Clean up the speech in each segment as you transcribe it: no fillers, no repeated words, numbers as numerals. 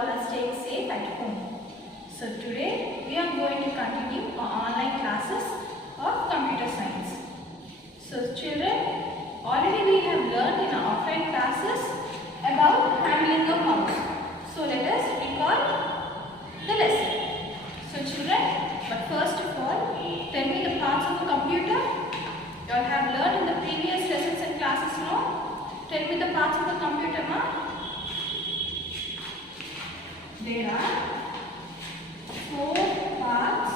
all are staying safe at home. So today we are going to continue our online classes of computer science. So children, already we have learned in our offline classes about handling a mouse. So let us recall the lesson. So children, but first of all, tell me the parts of a computer. You all have learned in the previous lessons and classes now. Tell me the parts of the computer, ma. There are 4 parts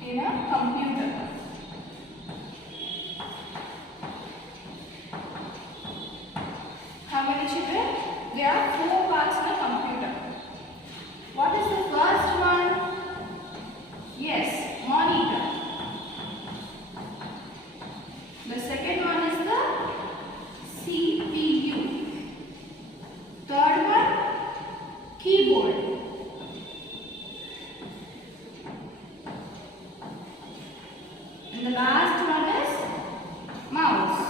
in a computer. How many children? There are 4 parts in a computer. What is the first one? Yes, monitor. The second one is the CPU. Third one, keyboard. And the last one is mouse.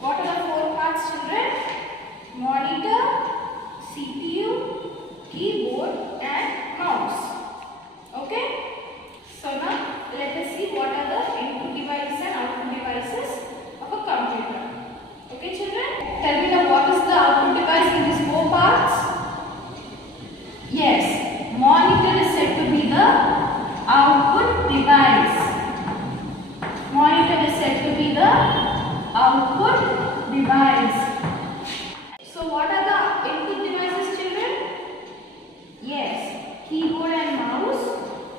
What are the 4 parts, children? Monitor, CPU, keyboard and mouse. Okay? So now let us see what are the input devices and output devices of a computer. Okay children? Tell me now what is the output device in these 4 parts? Yes, monitor is said to be the output device. Monitor is said to be the output device. So what are the input devices, children? Yes, keyboard and mouse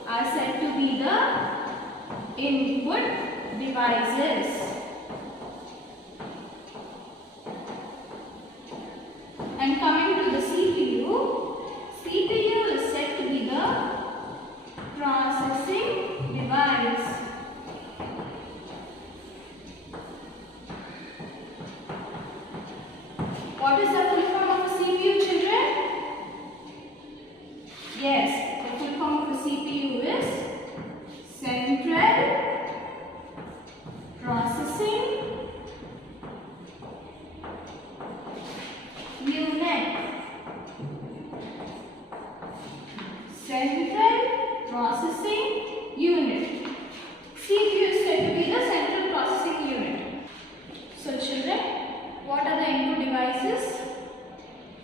are said to be the input devices. And coming to the CPU, CPU is said to be the processing device. What is the full form of a CPU, children? Yes, the full form of a CPU is Central Processing Unit. Central Processing Unit. CPU is said to be the Central Processing Unit. So children, what are the input devices?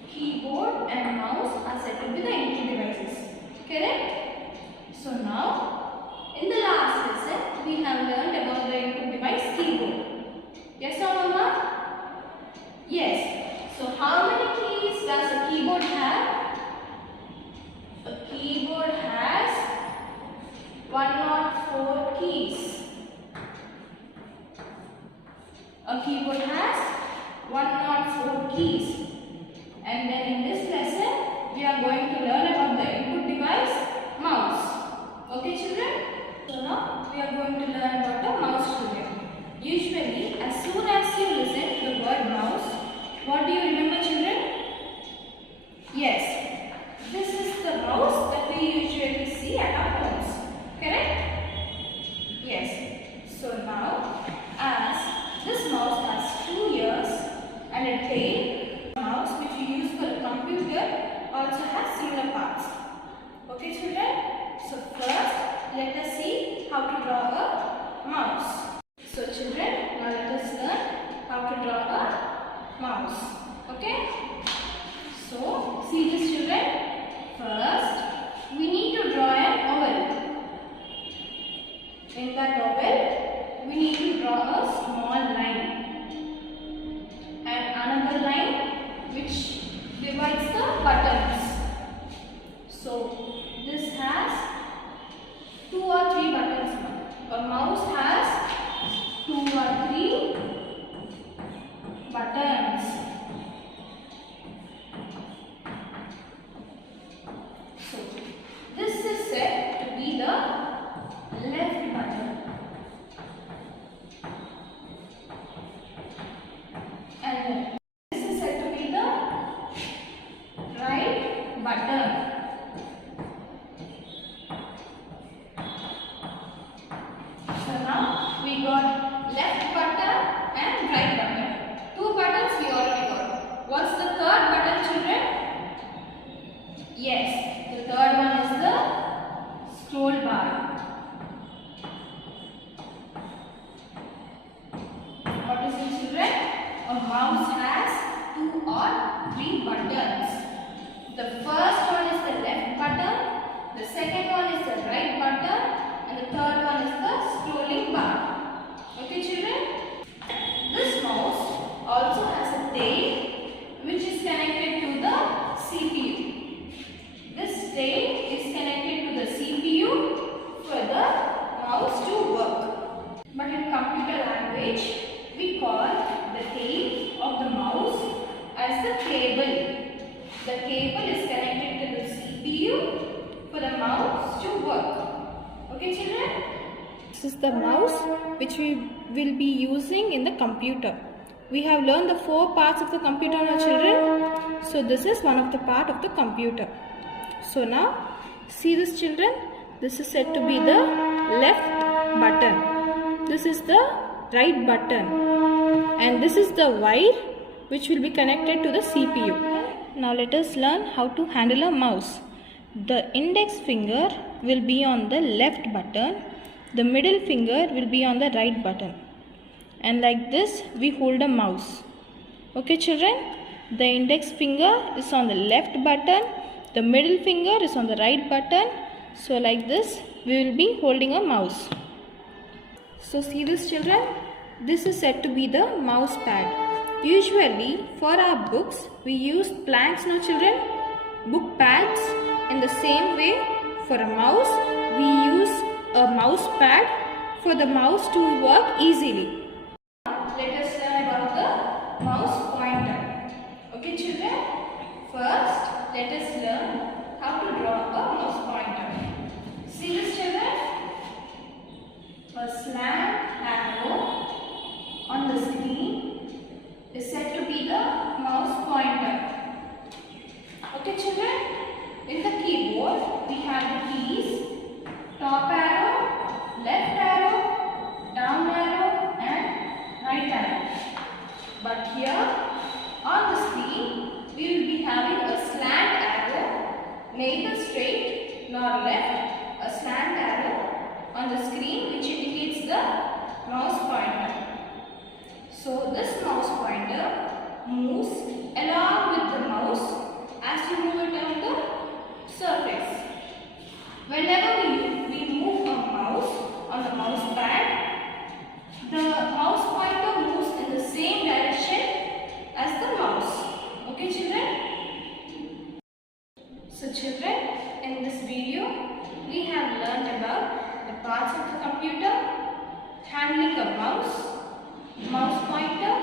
Keyboard and mouse are said to be the input devices. Correct? So now, in the last lesson, we have learned about the input device keyboard. Yes or no, ma'am? Yes. So how many keys does a keyboard have? A keyboard has 104 keys. A keyboard has 104 keys. And then in this lesson, we are going to learn about the input device, mouse. Okay children? So now, we are going to learn about the mouse today. Usually, as soon as you listen to the word mouse, what do you remember, children? Yes, this is the mouse that we usually see at our homes. Correct? Yes. So now, as this mouse has 2 ears and a tail, mouse which you use for a computer also has similar parts. Okay children? So first, let us see how to draw a mouse. So children, now let us learn how to draw a mouse. Okay? So, see this children. First, we need to draw an oval. In that oval, we need to draw a small line. And another line which divides the buttons. So, this has 2 or 3 buttons. A mouse has 2 or 3 buttons. So, this is said to be the left button. And then this is said to be the right button. So now we got left button and right button. scroll bar. What is it, children? A mouse has 2 or 3 buttons. The first one is the left button, the second one is the right button, and the third one is the scrolling bar. Okay, children? This mouse also has a tail which is connected to the CPU. This tail is connected to the CPU for the mouse to work. But in computer language, we call the tail of the mouse as the cable. The cable is connected to the CPU for the mouse to work. Okay, children? This is the mouse which we will be using in the computer. We have learned the 4 parts of the computer now, children. So this is one of the part of the computer. So now see this, children. This is said to be the left button. This is the right button. And this is the wire which will be connected to the CPU. Now let us learn how to handle a mouse. The index finger will be on the left button. The middle finger will be on the right button. And like this we hold a mouse. Okay, children? The index finger is on the left button. The middle finger is on the right button. So like this we will be holding a mouse. So see this, children? This is said to be the mouse pad. Usually for our books we use planks, no, children? Book pads. In the same way, for a mouse we use a mouse pad for the mouse to work easily. Let us learn about the mouse pointer. Okay, children? First, let us learn how to draw a mouse pointer. See this, children? A slant arrow on the screen is said to be the mouse pointer. Okay, children? In the keyboard, we have the keys: top arrow, left arrow, down arrow, and right arrow. But here on the screen we will be having a slant arrow, neither straight nor left, a slant arrow on the screen which indicates the mouse pointer. So this mouse pointer moves along with the mouse as you move it on the surface. Whenever we move a mouse on the mouse pad, the mouse pointer moves in the same direction as the mouse. Okay, children? So children, in this video we have learned about the parts of the computer, handling a mouse pointer,